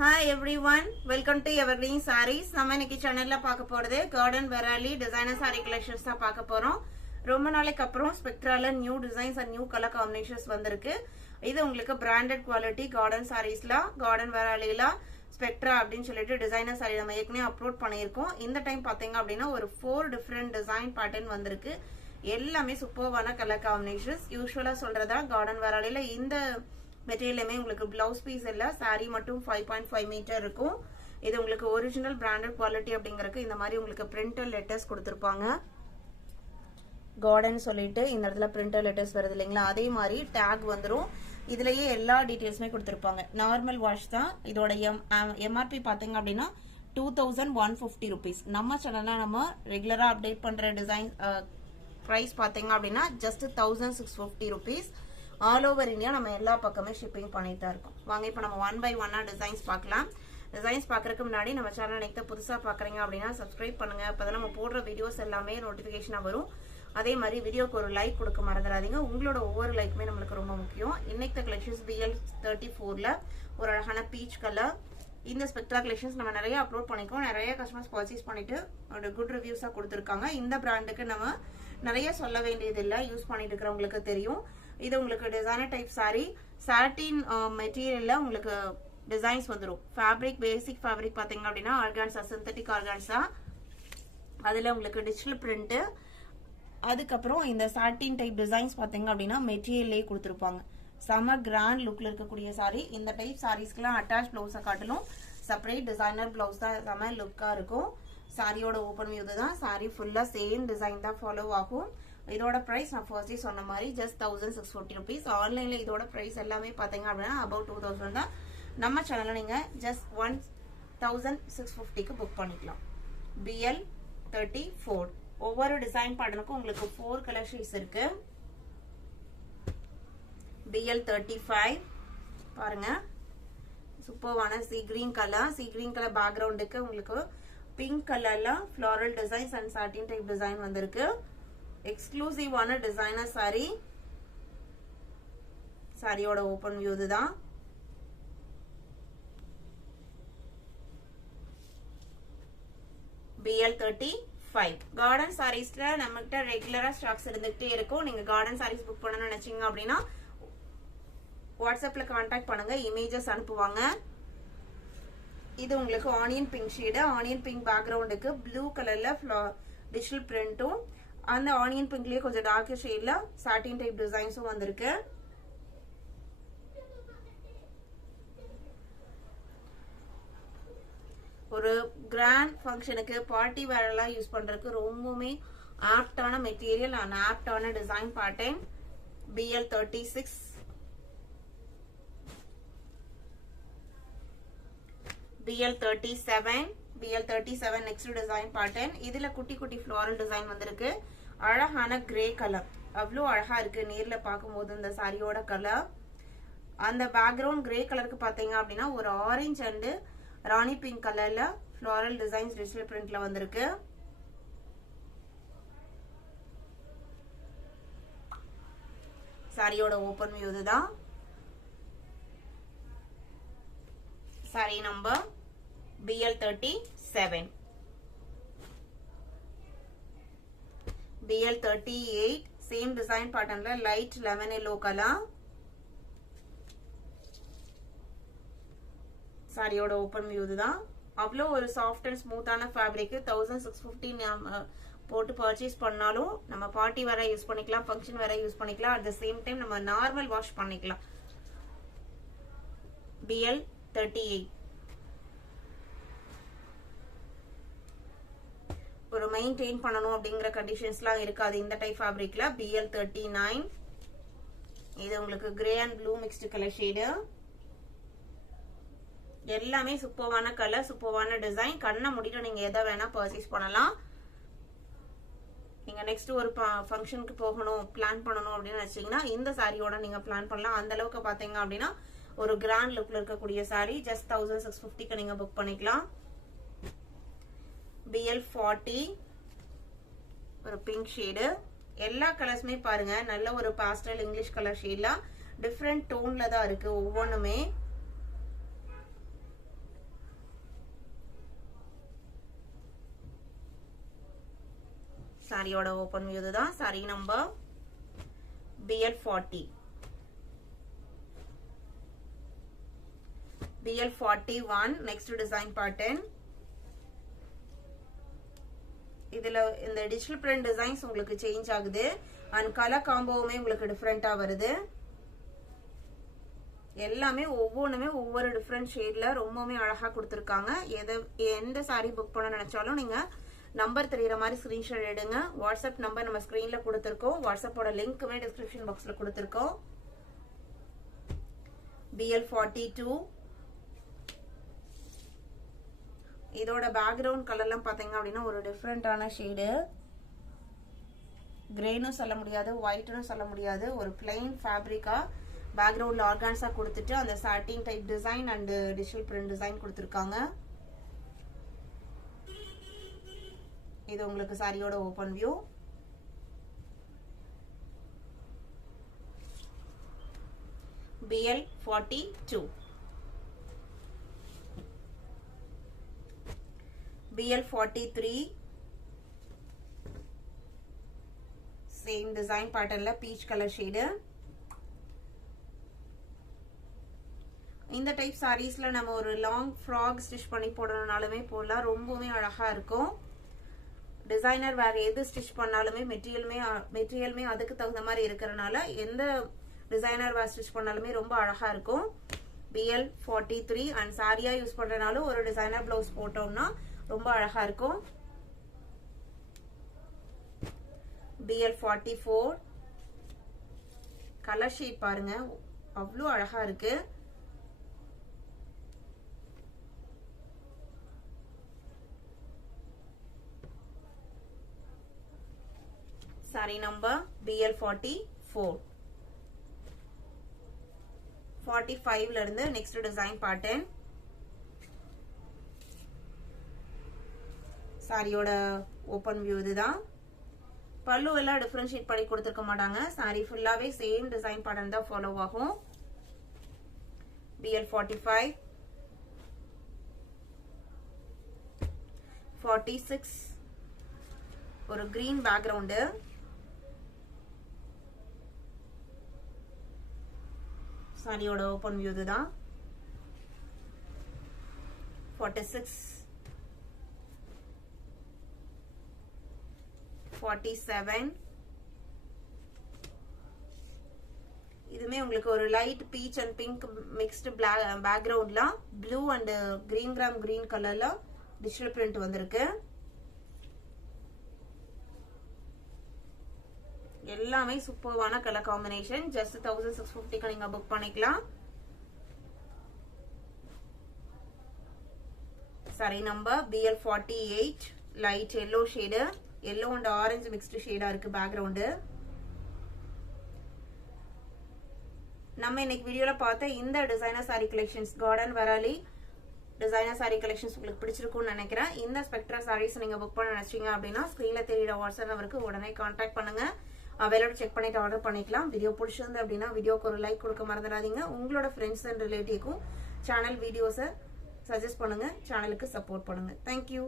Hi everyone, welcome to Evergreen Sarees. நம்ம இன்னைக்கு சேனல்ல பார்க்க போறது garden Vareli designer saree collections தான் பார்க்க போறோம். ரொம்ப நாளைக்கு அப்புறம் ஸ்பெக்ட்ரால new designs and new colour combinations வந்திருக்கு. இது உங்களுக்கு பிராண்டட் குவாலிட்டி கார்டன் சாரீஸ்ல கார்டன் வெராலில ஸ்பெக்ட்ரா அப்படின்னு சொல்லிட்டு டிசைனர் saree நம்ம ஏற்கனவே அப்லோட் பண்ணியிருக்கோம். இந்த டைம் பாத்தீங்க அப்படின்னா ஒரு 4 டிஃபரெண்ட் டிசைன் பேட்டர்ன் வந்திருக்கு. எல்லாமே சூப்பர்வான கலர் காம்பினேஷன்ஸ். யூசுவலா சொல்றதா கார்டன் வெராலில இந்த மெட்டீரியலுமே உங்களுக்கு பிளவுஸ் பீஸ் இல்ல சாரி மட்டும் 5.5 மீட்டர் இருக்கும். இது உங்களுக்கு ஒரிஜினல் பிராண்டட் குவாலிட்டி அப்படிங்கறதுக்கு இந்த மாதிரி உங்களுக்கு பிரிண்டட் லெட்டர்ஸ் கொடுத்திருப்பாங்க. கார்டன் சொல்லிட்டு இந்த இடத்துல பிரிண்டட் லெட்டர்ஸ் வருது இல்லைங்களா, அதே மாதிரி டேக் வந்துரும். இதுலயே எல்லா டீடைல்ஸுமே கொடுத்திருப்பாங்க. நார்மல் வாஷ் தான். இதோட எம்ஆர்பி பாத்தீங்க அப்படின்னா 2150 rupees. நம்ம சேனல்ல நம்ம ரெகுலரா அப்டேட் பண்ற டிசைன் பிரைஸ் பாத்தீங்க அப்படின்னா just 1650 rupees. All over India நம்ம எல்லா பக்கமே ஷிப்பிங் பண்ணிட்டு தான் இருக்கோம். வாங்க இப்போ நம்ம ஒன் பை ஒன்னா டிசைன்ஸ் பார்க்கலாம். டிசைன்ஸ் பார்க்கறதுக்கு முன்னாடி நம்ம சேனல் நெக்ஸ்ட் புதுசா பாக்குறீங்க அப்படின்னா சப்ஸ்கிரைப் பண்ணுங்க. அப்பதான் நம்ம போடுற வீடியோஸ் எல்லாமே நோட்டிபிகேஷனா வரும். அதே மாதிரி வீடியோக்கு ஒரு லைக் கொடுக்க மறந்துடாதீங்க. உங்களோட ஒவ்வொரு லைக்குமே நம்மளுக்கு ரொம்ப முக்கியம். இன்னைக்கு கலெக்ஷன்ஸ் BL34ல ஒரு அழகான பீச் கலர். இந்த ஸ்பெக்ட்ரா கலெக்ஷன்ஸ் நம்ம நிறைய அப்லோட் பண்ணிக்கோம். நிறைய கஸ்டமர்ஸ் பர்ச்சேஸ் பண்ணிட்டு ஒரு குட் ரிவ்யூஸா கொடுத்துருக்காங்க. இந்த பிராண்டுக்கு நம்ம நிறைய சொல்ல வேண்டியது இல்லை, யூஸ் பண்ணிட்டு இருக்கிறவங்களுக்கு தெரியும். இது உங்களுக்கு டிசைனர் டைப் சாரி, சாட்டின் மெட்டீரியல்ல உங்களுக்கு டிசைன்ஸ் வந்துடும். ஃபேப்ரிக் பேசிக் ஃபேப்ரிக் பாத்தீங்க அப்படின்னா ஆர்கான்சா, சிந்தட்டிக் ஆர்கான்சா. அதுல உங்களுக்கு டிஜிட்டல் பிரிண்ட், அதுக்கப்புறம் இந்த சாட்டின் டைப் டிசைன்ஸ் பாத்தீங்க அப்படின்னா மெட்டீரியல்லே கொடுத்துருப்பாங்க. செம கிராண்ட் லுக்ல இருக்கக்கூடிய சாரி. இந்த டைப் சாரீஸ்க்குலாம் அட்டாச் பிளவுஸை காட்டிலும் செப்பரேட் டிசைனர் பிளவுஸ் தான் செம லுக்கா இருக்கும். சாரியோட ஓப்பன் வியூ தான். சாரி ஃபுல்லா சேம் டிசைன் தான் ஃபாலோ ஆகும். இதோட பிரைஸ் நான் ஃபர்ஸ்டே சொன்ன மாதிரி ஜஸ்ட் 1640 rupees. ஆன்லைன்ல இதோட பிரைஸ் எல்லாமே பாத்தீங்க அப்படின்னா அபவுட் 2000 தான். நம்ம சேனல்ல நீங்க ஜஸ்ட் 1650க்கு புக் பண்ணிக்கலாம். BL34. ஒவ்வொரு டிசைன் பேட்டர்னுக்கும் உங்களுக்கு 4 கலர் ஷேட்ஸ் இருக்கு. BL35 பாருங்க, சூப்பர்வான sea green colour. Sea green colour பேக்ரவுண்டுக்கு உங்களுக்கு பிங்க் கலர்ல floral designs and satin type design வந்திருக்கு. எக்ஸ்க்ளூசிவான டிசைனர் சாரி. சாரியோட ஓபன் வியூ இதுதான். BL35. கார்டன் சாரீஸ்ல நம்மகிட்ட ரெகுலரா ஸ்டாக்ஸ் இருந்துகிட்டே இருக்கும். நீங்க கார்டன் சாரீஸ் புக் பண்ணணும்னு நினைச்சீங்க அப்படின்னா வாட்ஸ்அப்ல கான்டாக்ட் பண்ணுங்க, இமேஜஸ் அனுப்புவாங்க. இது உங்களுக்கு onion pink shade. Onion pink பேக்ரவுண்டுக்கு ப்ளூ கலர்ல டிஜிட்டல் பிரிண்டும், அந்த ஆனியன் பிங்க்லயே கொஞ்சம் டார்க் ஷேட்ல சாட்டின் டைப் டிசைன்ஸும் வந்திருக்கு. ஒரு கிராண்ட் ஃபங்க்ஷனுக்கு பார்ட்டி வேர் எல்லாம் யூஸ் பண்றதுக்கு ரொம்பவுமே ஆப்டான மெட்டீரியல் அண்ட் ஆப்டான design pattern. BL36. BL37 next design pattern. இதுல குட்டி குட்டி ஃப்ளோரல் டிசைன் வந்திருக்கு. அழகான கிரே கலர், அவ்வளோ அழகா இருக்கு நேர்ல பார்க்கும்போது இந்த சாரியோட கலர். அந்த பேக்ரவுண்ட் கிரே கலருக்கு பாத்தீங்க அப்படின்னா ஒரு ஆரஞ்சு அண்ட் ராணி பிங்க் கலர்ல ஃப்ளோரல் டிசைன்ஸ் டிஜிட்டல் பிரிண்ட்ல வந்திருக்கு. சாரியோட ஓபன் வியூ இதுதான். Sari number BL37. BL38 same design பேட்டர்ன்ல லைட் லெமன் எல்லோ கலர். சாரியோட ஓபன் வியூ தான். அவ்வளோ ஒரு சாஃப்ட் அண்ட் ஸ்மூத்தான ஃபேப்ரிக். 1650 போட்டு பர்ச்சேஸ் பண்ணாலும் நம்ம பார்ட்டி வேற யூஸ் பண்ணிக்கலாம், ஃபங்க்ஷன் வேற யூஸ் பண்ணிக்கலாம். அட் த சேம் டைம் நம்ம நார்மல் வாஷ் பண்ணிக்கலாம். BL38. ஒரு மெயின்டைன் பண்ணணும் அப்படிங்கிற கண்டிஷன்ஸ்லாம் இருக்காது இந்த டைப் ஃபேப்ரிக்ல. BL39. இது உங்களுக்கு grey and blue mixed colour shade. எல்லாமே சூப்பர்வான கலர், சூப்பர்வான டிசைன். கண்ணை மூடிட்டு நீங்க எதை வேணா பர்ச்சேஸ் பண்ணலாம். நீங்க நெக்ஸ்ட் ஒரு ஃபங்க்ஷனுக்கு போகணும், பிளான் பண்ணணும் அப்படின்னு நினைச்சீங்கன்னா இந்த சாரியோட நீங்க பிளான் பண்ணலாம். அந்த அளவுக்கு பாத்தீங்க அப்படின்னா ஒரு கிராண்ட் லுக்ல இருக்கக்கூடிய சாரி ஜஸ்ட் 1650க்கு நீங்க புக் பண்ணிக்கலாம். BL40 ஒரு பிங்க் ஷேடு. எல்லா கலர்ஸுமே பாருங்க நல்ல ஒரு பாஸ்டல் இங்கிலீஷ் கலர் ஷேட்ல டிஃப்ரெண்ட் டோன்ல தான் இருக்கு ஒவ்வொன்றுமே. சாரியோட ஓபன் வியூ இதுதான். Sari number BL40. BL41. Next design pattern. இதுல இந்த டிஜிட்டல் பிரிண்ட் டிசைன்ஸ் உங்களுக்கு சேஞ்ச் ஆகுது அண்ட் கலர் காம்போவுமே உங்களுக்கு டிஃபரெண்டா வருது. எல்லாமே ஒவ்வொன்றுமே ஒவ்வொரு டிஃப்ரெண்ட் ஷேட்ல ரொம்பவுமே அழகா கொடுத்துருக்காங்க. எந்த சாரி புக் பண்ண நினைச்சாலும் நீங்க நம்பர் தெரியுற மாதிரி ஸ்கிரீன்ஷாட் எடுங்க. வாட்ஸ்அப் நம்பர் நம்ம ஸ்கிரீன்ல கொடுத்துருக்கோம். வாட்ஸ்அப்போட லிங்க்குமே டிஸ்கிரிப்ஷன் பாக்ஸ்ல கொடுத்துருக்கோம். BL42. இதோட பேக்ரவுண்ட் கலர்லாம் பாத்தீங்க அப்படின்னா ஒரு டிஃப்ரெண்டான ஷேடு. கிரேனும் சொல்ல முடியாது, ஒயிட்னும் சொல்ல முடியாது. ஒரு பிளைன் ஃபேப்ரிக்கா பேக்ரவுண்ட்ல ஆர்கான்ஸா கொடுத்துட்டு அந்த satin type design and digital print design கொடுத்துருக்காங்க. இது உங்களுக்கு சாரியோட open view. BL42. BL43. Same design பேட்டர்ன்ல பீச் கலர் ஷேடு. இந்த டைப் சாரீஸ்ல நம்ம ஒரு லாங் ஃப்ராக் ஸ்டிச் பண்ணி போடணும்னாலுமே போடலாம். ரொம்பவே அழகா இருக்கும். டிசைனர் வேற எது ஸ்டிச் பண்ணாலுமே மெட்டீரியலுமே அதுக்கு தகுந்த மாதிரி இருக்கிறதுனால எந்த டிசைனர் வேர் ஸ்டிச் பண்ணாலுமே ரொம்ப அழகா இருக்கும். BL43. அண்ட் சாரியா யூஸ் பண்றதுனாலும் ஒரு டிசைனர் பிளவுஸ் போட்டோம்னா ரொம்ப அழகா இருக்கும். BL44. கலர் ஷேட் பாருங்க, அவ்வளோ அழகா இருக்கு. Sorry number BL44. 45ல இருந்து நெக்ஸ்ட் டிசைன் பேட்டர்ன். சாரியோட ஓபன் வியூ இதுதான். பல்லு எல்லாம் டிஃபரன்ஷியேட் பண்ணி கொடுத்துருக்க மாட்டாங்க. சாரி ஃபுல்லாவே சேம் டிசைன் பேட்டர்ன் தான் ஃபாலோ ஆகும். BL45. 46. ஒரு கிரீன் பேக்ரவுண்டு. சாரியோட ஓபன் வியூ இதுதான். 46. 47. இதுமே உங்களுக்கு ஒரு light beach and pink mixed பேக்ரவுண்ட்ல ப்ளூ அண்ட் கிரீன் கலர்ல டிஜிட்டல் பிரிண்ட் வந்திருக்கு. எல்லாமே சூப்பர்வான கலர் காம்பினேஷன். ஜஸ்ட் 1650 நீங்க புக் பண்ணிக்கலாம். Sari number BL48. Light yellow shade, yellow and orange mixed ஷேடா இருக்கு பேக்ரவுண்டு. நம்ம இன்னைக்கு வீடியோல பார்த்த இந்த designer sari collections, garden Vareli designer sari collections உங்களுக்கு பிடிச்சிருக்கும்னு நினைக்கிறேன். இந்த ஸ்பெக்ட்ரா சாரீஸ் நீங்க புக் பண்ண நினைச்சீங்க அப்படின்னா ஸ்கிரீன்ல தெரியுற வாட்ஸ்அப் நம்பருக்கு உடனே கான்டாக்ட் பண்ணுங்க. அவைலோட செக் பண்ணிட்டு ஆர்டர் பண்ணிக்கலாம். வீடியோ பிடிச்சிருந்து அப்படின்னா வீடியோக்கு ஒரு லைக் கொடுக்க மறந்துடாதீங்க. உங்களோட ஃப்ரெண்ட்ஸ் அண்ட் ரிலேட்டிவ்க்கும் சேனல் வீடியோஸை சஜஸ்ட் பண்ணுங்க. சேனலுக்கு சப்போர்ட் பண்ணுங்க. தேங்க்யூ.